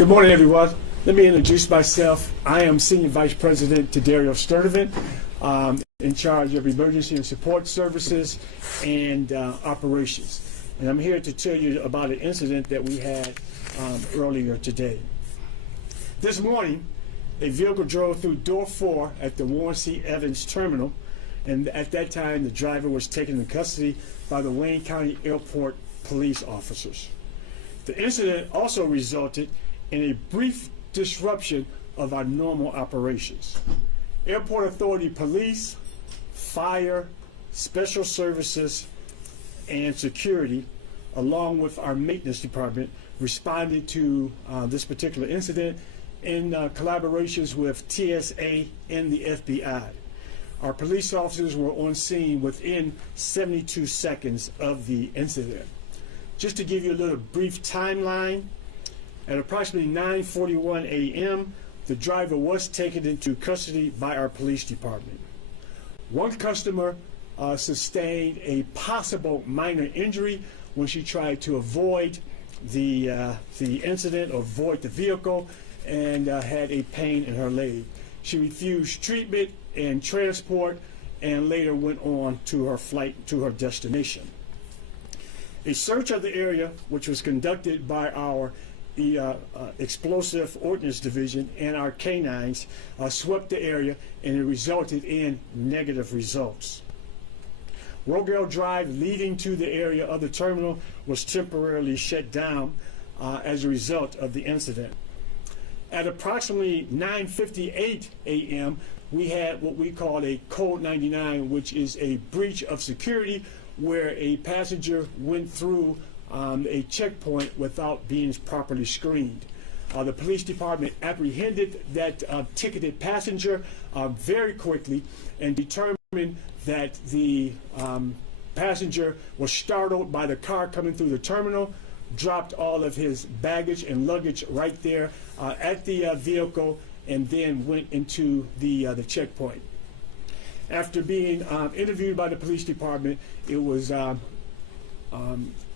Good morning, everyone. Let me introduce myself. I am Senior Vice President Tadario Sturdivant, in charge of Emergency and Support Services and Operations. And I'm here to tell you about an incident that we had earlier today. This morning, a vehicle drove through door 4 at the Warren C. Evans Terminal, and at that time, the driver was taken into custody by the Wayne County Airport police officers. The incident also resulted in a brief disruption of our normal operations. Airport Authority Police, Fire, Special Services, and Security, along with our maintenance department, responded to this particular incident in collaborations with TSA and the FBI. Our police officers were on scene within 72 seconds of the incident. Just to give you a little brief timeline, at approximately 9:41 a.m., the driver was taken into custody by our police department. One customer sustained a possible minor injury when she tried to avoid the incident or avoid the vehicle and had a pain in her leg. She refused treatment and transport and later went on to her flight to her destination. A search of the area, which was conducted by our Explosive Ordnance Division and our canines, swept the area, and it resulted in negative results. Rogel Drive leading to the area of the terminal was temporarily shut down as a result of the incident. At approximately 9:58 a.m., we had what we call a Code 99, which is a breach of security where a passenger went through a checkpoint without being properly screened. The police department apprehended that ticketed passenger very quickly and determined that the passenger was startled by the car coming through the terminal, dropped all of his baggage and luggage right there at the vehicle, and then went into the checkpoint. After being interviewed by the police department, it was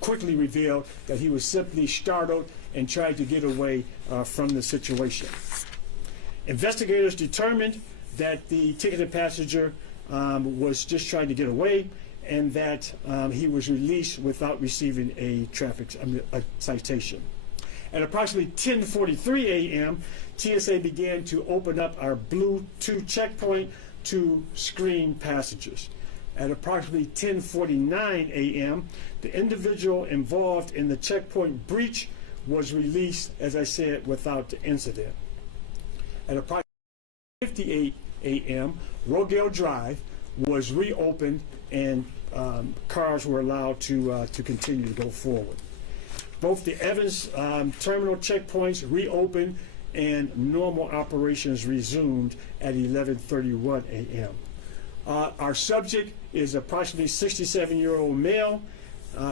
quickly revealed that he was simply startled and tried to get away from the situation. Investigators determined that the ticketed passenger was just trying to get away and that he was released without receiving a citation. At approximately 10:43 a.m., TSA began to open up our Blue 2 checkpoint to screen passengers. At approximately 10:49 a.m., the individual involved in the checkpoint breach was released, as I said, without the incident. At approximately 58 a.m., Rogel Drive was reopened and cars were allowed to continue to go forward. Both the Evans terminal checkpoints reopened and normal operations resumed at 11:31 a.m. Our subject is approximately 67-year-old male.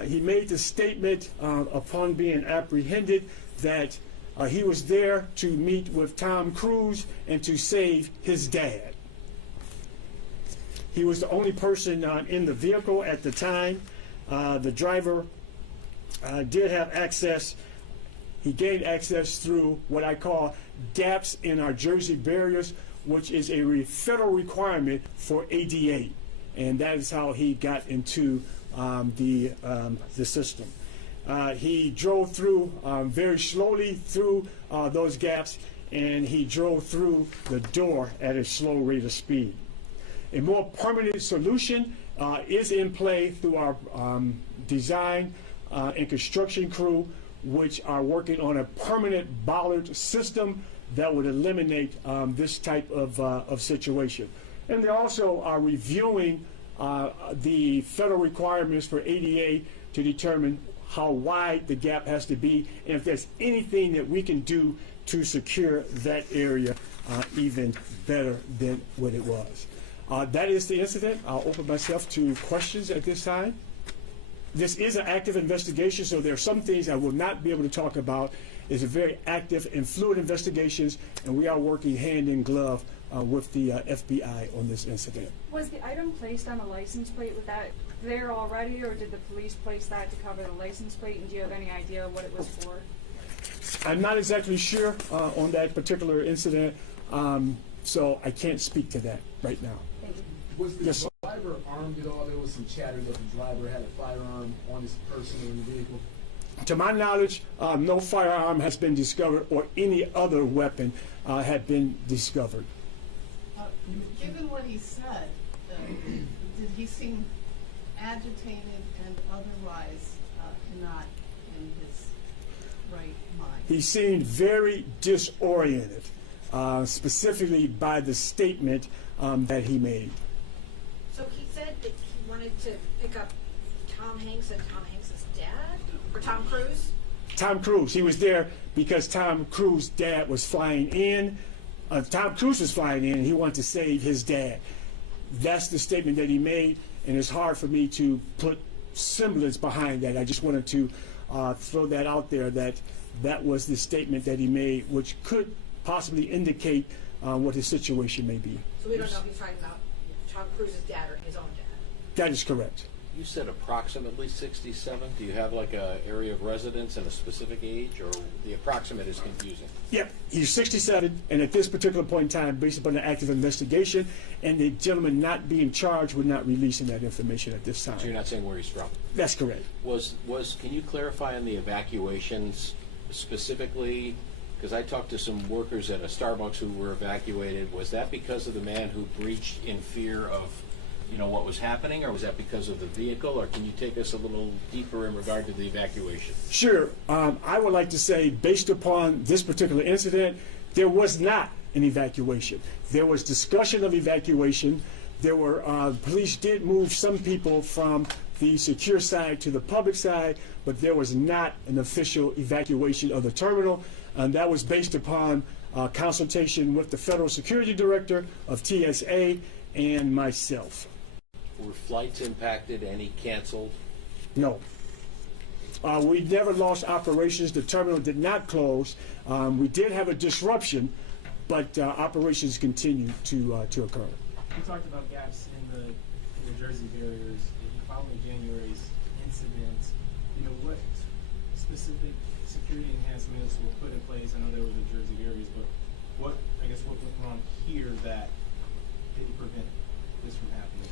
He made the statement upon being apprehended that he was there to meet with Tom Cruise and to save his dad. He was the only person in the vehicle at the time. The driver did have access. He gained access through what I call gaps in our Jersey barriers, which is a federal requirement for ADA, and that is how he got into the system. He drove through very slowly through those gaps, and he drove through the door at a slow rate of speed. A more permanent solution is in play through our design and construction crew, which are working on a permanent bollard system that would eliminate this type of situation. And they also are reviewing the federal requirements for ADA to determine how wide the gap has to be and if there's anything that we can do to secure that area even better than what it was. That is the incident. I'll open myself to questions at this time. This is an active investigation, so there are some things I will not be able to talk about. It's a very active and fluid investigations, and we are working hand in glove with the FBI on this incident. Was the item placed on a license plate? Was that there already, or did the police place that to cover the license plate? And do you have any idea what it was for? I'm not exactly sure on that particular incident, so I can't speak to that right now. Was the Yes, sir. driver armed at all? There was some chatter that the driver had a firearm on his person or in the vehicle. To my knowledge, no firearm has been discovered or any other weapon had been discovered. Given what he said, did he seem agitated and otherwise not in his right mind? He seemed very disoriented, specifically by the statement that he made. So he said that he wanted to pick up Tom Hanks and Tom Hanks' dad? Or Tom Cruise? Tom Cruise. He was there because Tom Cruise's dad was flying in. Tom Cruise was flying in, and he wanted to save his dad. That's the statement that he made, and it's hard for me to put semblance behind that. I just wanted to throw that out there, that that was the statement that he made, which could possibly indicate what his situation may be. So we don't know if he's talking about Tom Cruise's dad or his own dad. That is correct. You said approximately 67. Do you have like a area of residence and a specific age, or the approximate is confusing? Yep, he's 67, and at this particular point in time, based upon the active investigation and the gentleman not being charged, we're not releasing that information at this time. So you're not saying where he's from. That's correct. Can you clarify on the evacuations specifically? Because I talked to some workers at a Starbucks who were evacuated. Was that because of the man who breached in fear of, what was happening, or was that because of the vehicle? Or can you take us a little deeper in regard to the evacuation? Sure. I would like to say, based upon this particular incident, there was not an evacuation. There was discussion of evacuation. There were police did move some people from the secure side to the public side, but there was not an official evacuation of the terminal, and that was based upon consultation with the Federal Security Director of TSA and myself. Were flights impacted? Any canceled? No. We never lost operations. The terminal did not close. We did have a disruption, but operations continue to occur. You talked about gaps in the Jersey barriers. Following January's incident, what specific security enhancements were put in place? I know there were the Jersey barriers, but what went wrong here that didn't prevent this from happening?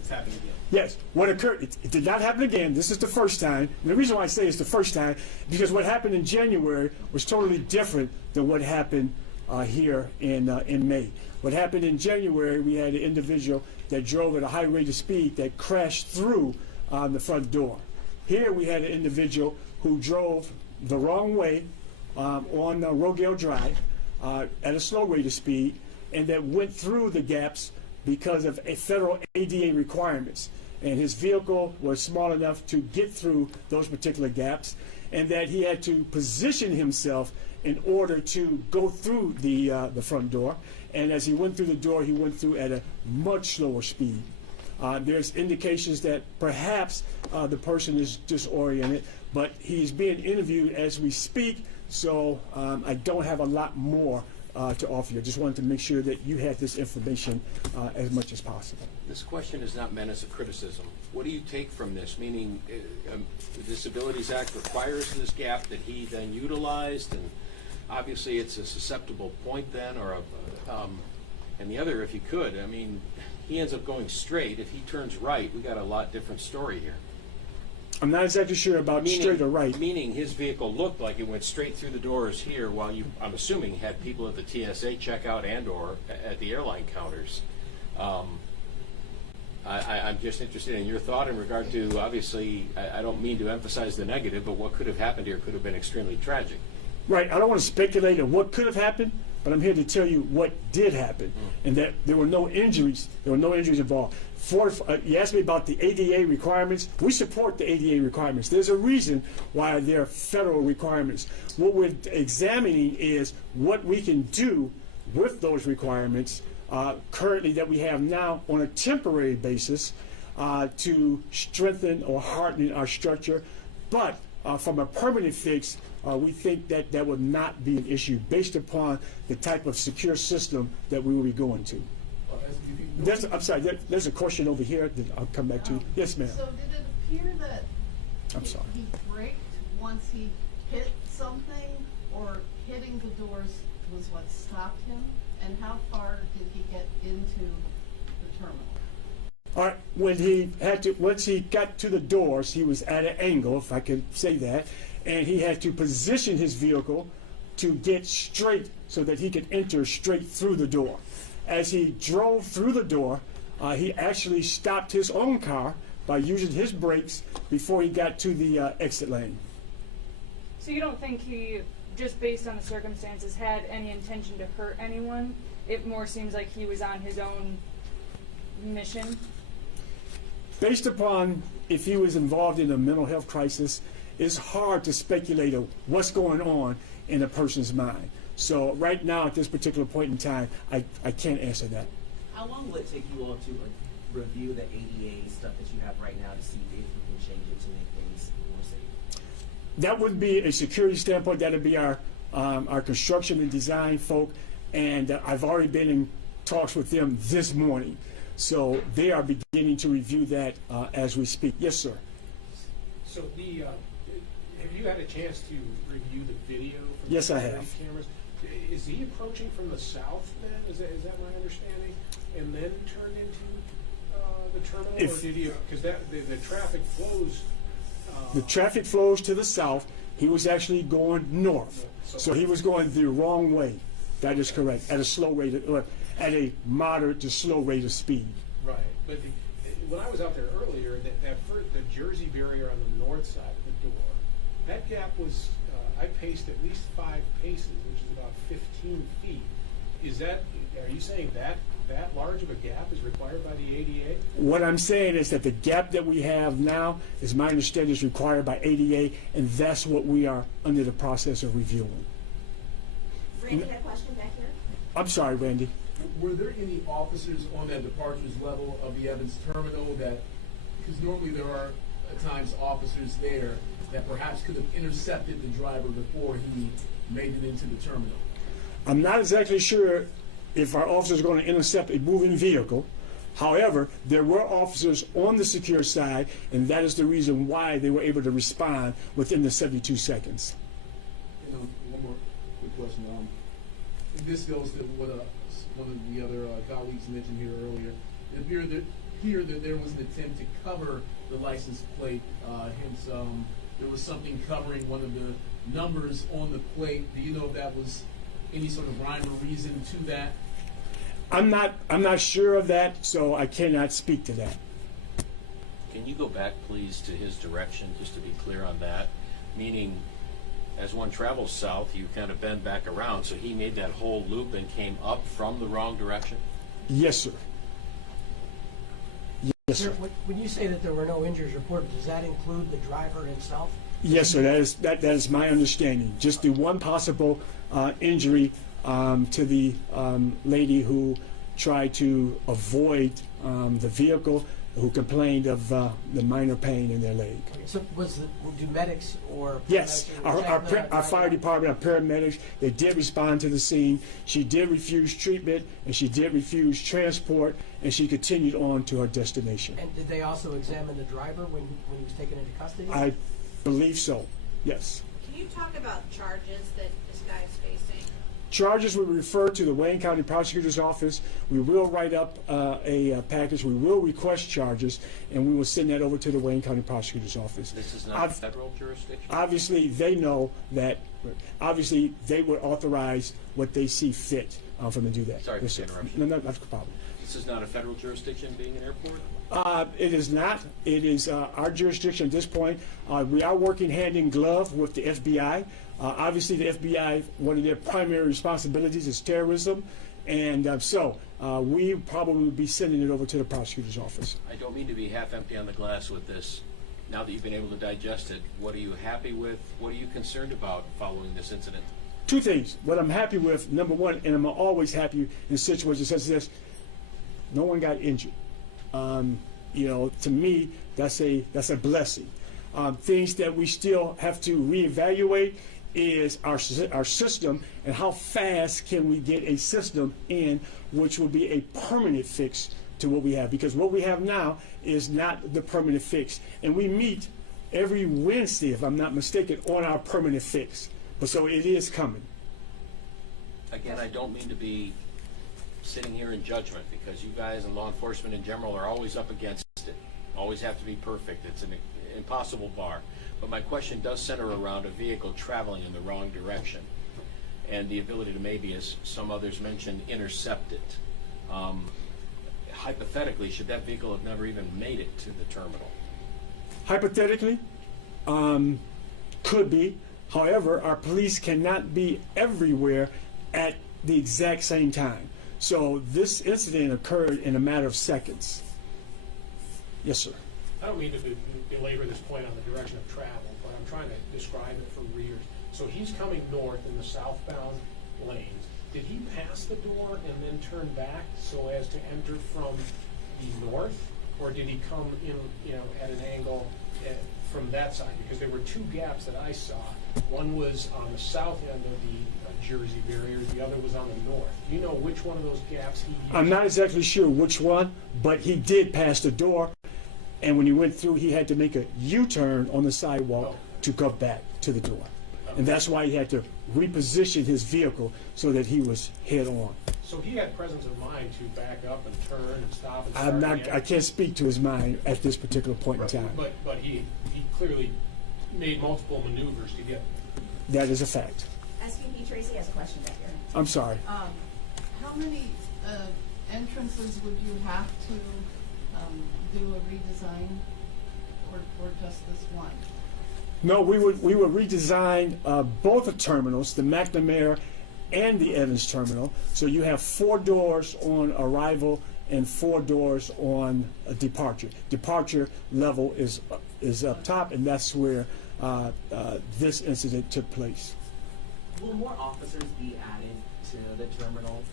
It's happened again. Yes, what occurred, it did not happen again. This is the first time. And the reason why I say it's the first time, because what happened in January was totally different than what happened here in May. What happened in January, we had an individual that drove at a high rate of speed that crashed through the front door. Here we had an individual who drove the wrong way on Rogale Drive at a slow rate of speed, and that went through the gaps because of federal ADA requirements. And his vehicle was small enough to get through those particular gaps, and that he had to position himself in order to go through the front door. And as he went through the door, he went through at a much slower speed. There's indications that perhaps the person is disoriented, but he's being interviewed as we speak, so I don't have a lot more to offer you. I just wanted to make sure that you had this information as much as possible. This question is not meant as a criticism. What do you take from this? Meaning, the Disabilities Act requires this gap that he then utilized, and obviously it's a susceptible point then, or and the other, if you could, he ends up going straight. If he turns right, we got a lot different story here. I'm not exactly sure about straight or right. Meaning his vehicle looked like it went straight through the doors here, while you, I'm assuming, had people at the TSA checkout and/or at the airline counters. I'm just interested in your thought in regard to, obviously, I don't mean to emphasize the negative, but what could have happened here could have been extremely tragic. Right. I don't want to speculate on what could have happened, but I'm here to tell you what did happen, and that there were no injuries. There were no injuries involved. You asked me about the ADA requirements. We support the ADA requirements. There's a reason why they're federal requirements. What we're examining is what we can do with those requirements currently that we have now on a temporary basis to strengthen or harden our structure. But from a permanent fix, we think that that would not be an issue based upon the type of secure system that we will be going to. I'm sorry, there's a question over here that I'll come back to. Yes, ma'am. So did it appear that I'm sorry. he braked once he hit something, or hitting the doors was what stopped him? And how far did he get into the terminal? All right, once he got to the doors, he was at an angle, if I could say that, and he had to position his vehicle to get straight so that he could enter straight through the door. As he drove through the door, he actually stopped his own car by using his brakes before he got to the exit lane. So you don't think he, just based on the circumstances, had any intention to hurt anyone? It more seems like he was on his own mission. Based upon if he was involved in a mental health crisis, it's hard to speculate of what's going on in a person's mind. So right now, at this particular point in time, I can't answer that. How long will it take you all to review the ADA stuff that you have right now to see if we can change it to make things more safe? That would be a security standpoint. That would be our construction and design folk, and I've already been in talks with them this morning. So they are beginning to review that as we speak. Yes, sir. So have you had a chance to review the video from Yes, the I security have. cameras? Is he approaching from the south then? Is that my understanding? And then turned into the terminal? If- or did he, because the traffic flows. The traffic flows to the south. He was actually going north. So he was going the wrong way. That is correct. At a slow rate, or at a moderate to slow rate of speed. Right, but when I was out there earlier, the Jersey barrier on the north side of the door, that gap was, I paced at least 5 paces, which is about 15 feet. Are you saying that large of a gap is required by the ADA? What I'm saying is that the gap that we have now, is my understanding, is required by ADA, and that's what we are under the process of reviewing. Randy had a question back here. I'm sorry, Randy. Were there any officers on that departures level of the Evans terminal that, because normally there are at times officers there that perhaps could have intercepted the driver before he made it into the terminal? I'm not exactly sure if our officers are going to intercept a moving vehicle. However, there were officers on the secure side, and that is the reason why they were able to respond within the 72 seconds. One more quick question. This goes to what one of the other colleagues mentioned here earlier. It appeared that there was an attempt to cover the license plate. Hence, there was something covering one of the numbers on the plate. Do you know if that was any sort of rhyme or reason to that? I'm not sure of that, so I cannot speak to that. Can you go back, please, to his direction, just to be clear on that? Meaning, as one travels south, you kind of bend back around, so he made that whole loop and came up from the wrong direction? Yes, sir. Yes, sir. When you say that there were no injuries reported, does that include the driver himself? Yes, sir. That is my understanding. Just the one possible injury to the lady who tried to avoid the vehicle, who complained of the minor pain in their leg. So do medics or Yes, paramedics our fire department, our paramedics, they did respond to the scene. She did refuse treatment, and she did refuse transport, and she continued on to her destination. And did they also examine the driver when he was taken into custody? I believe so, yes. Can you talk about charges that this guy is facing? Charges will refer to the Wayne County Prosecutor's Office. We will write up a package. We will request charges, and we will send that over to the Wayne County Prosecutor's Office. This is not federal jurisdiction? Obviously, they know that. Obviously, they would authorize what they see fit for them to do that. Sorry for Yes, the sir. interruption. No, that's no problem. This is not a federal jurisdiction, being an airport? It is not. It is our jurisdiction at this point. We are working hand in glove with the FBI. Obviously, the FBI, one of their primary responsibilities is terrorism, and so we probably will be sending it over to the prosecutor's office. I don't mean to be half empty on the glass with this. Now that you've been able to digest it, what are you happy with? What are you concerned about following this incident? Two things. What I'm happy with, number one, and I'm always happy in situations such as this, no one got injured. To me, that's a blessing. Things that we still have to reevaluate is our system, and how fast can we get a system in which will be a permanent fix to what we have, because what we have now is not the permanent fix, and we meet every Wednesday, if I'm not mistaken, on our permanent fix. But so it is coming. Again, I don't mean to be sitting here in judgment, because you guys and law enforcement in general are always up against it. Always have to be perfect. It's an impossible bar. But my question does center around a vehicle traveling in the wrong direction, and the ability to maybe, as some others mentioned, intercept it. Hypothetically, should that vehicle have never even made it to the terminal? Hypothetically, could be. However, our police cannot be everywhere at the exact same time. So this incident occurred in a matter of seconds. Yes, sir. I don't mean to belabor this point on the direction of travel, but I'm trying to describe it for readers. So he's coming north in the southbound lanes. Did he pass the door and then turn back so as to enter from the north, or did he come in, at an angle from that side? Because there were two gaps that I saw. One was on the south end of the Jersey barrier, the other was on the north. Do you know which one of those gaps he used? I'm not exactly sure which one, but he did pass the door, and when he went through, he had to make a U-turn on the sidewalk to go back to the door. And that's why he had to reposition his vehicle so that he was head on. So he had presence of mind to back up and turn and stop and start I'm not, again. I can't speak to his mind at this particular point in time. But he clearly made multiple maneuvers to get. That is a fact. SVP Tracy has a question back here. I'm sorry. How many entrances would you have to do a redesign, or just this one? No, we would redesign both the terminals, the McNamara and the Evans terminal. So you have 4 doors on arrival and 4 doors on departure. Departure level is up top, and that's where this incident took place. Will more officers be added to the terminal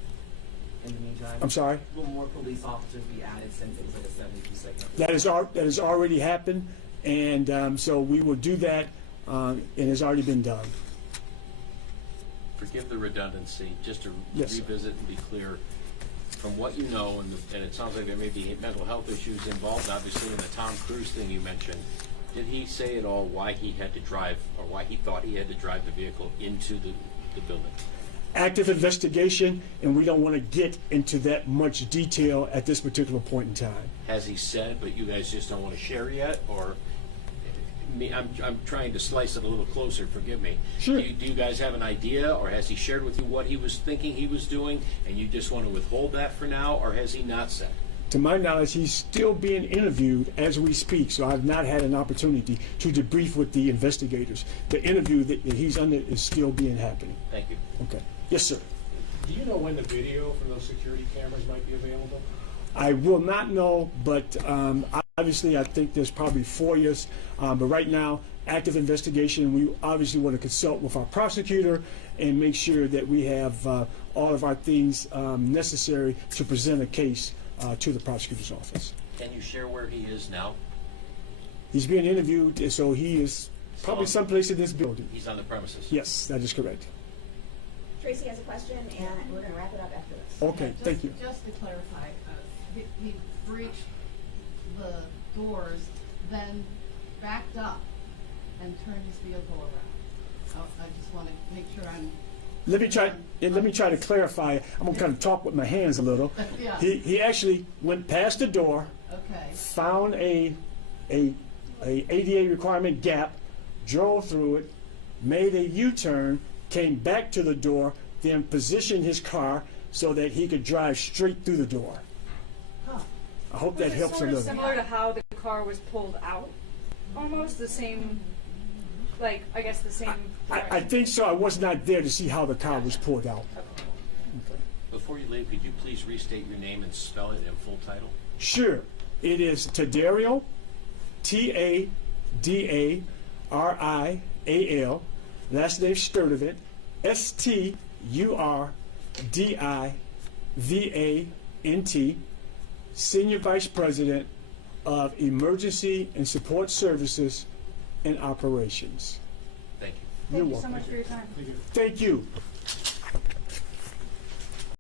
in the meantime? I'm sorry? Will more police officers be added since it was like a 72 segment? That has already happened, and so we will do that, and it's already been done. Forgive the redundancy, just to Yes, sir. revisit and be clear, from what you know, and it sounds like there may be mental health issues involved, obviously, in the Tom Cruise thing you mentioned. Did he say at all why he had to drive, or why he thought he had to drive the vehicle into the building? Active investigation, and we don't want to get into that much detail at this particular point in time. Has he said, but you guys just don't want to share yet, or? I'm trying to slice it a little closer, forgive me. Sure. Do you guys have an idea, or has he shared with you what he was thinking he was doing, and you just want to withhold that for now, or has he not said? To my knowledge, he's still being interviewed as we speak, so I've not had an opportunity to debrief with the investigators. The interview that he's under is still being happening. Thank you. Okay. Yes, sir. Do you know when the video from those security cameras might be available? I will not know, but obviously I think there's probably 4 years. But right now, active investigation. We obviously want to consult with our prosecutor and make sure that we have all of our things necessary to present a case to the prosecutor's office. Can you share where he is now? He's being interviewed, so he is probably someplace in this building. He's on the premises. Yes, that is correct. Tracy has a question, and we're going to wrap it up after this. Okay, thank you. Just to clarify, he breached the doors, then backed up and turned his vehicle around. I just want to make sure I'm. Let me try to clarify. I'm gonna kind of talk with my hands a little. Yeah. He actually went past the door, Okay. found a ADA requirement gap, drove through it, made a U-turn, came back to the door, then positioned his car so that he could drive straight through the door. Huh. I hope Was that it helps a sort of little. similar to how the car was pulled out? Almost the same, like, I guess the same. I direction. think so. I was not there to see how the car was pulled out. Okay. Before you leave, could you please restate your name and spell it in full title? Sure. It is Tadarial, T-A-D-A-R-I-A-L, last name Sturdivant, S-T-U-R-D-I-V-A-N-T, Senior Vice President of Emergency and Support Services and Operations. Thank you. Thank You're you so welcome. much for your time. Thank you.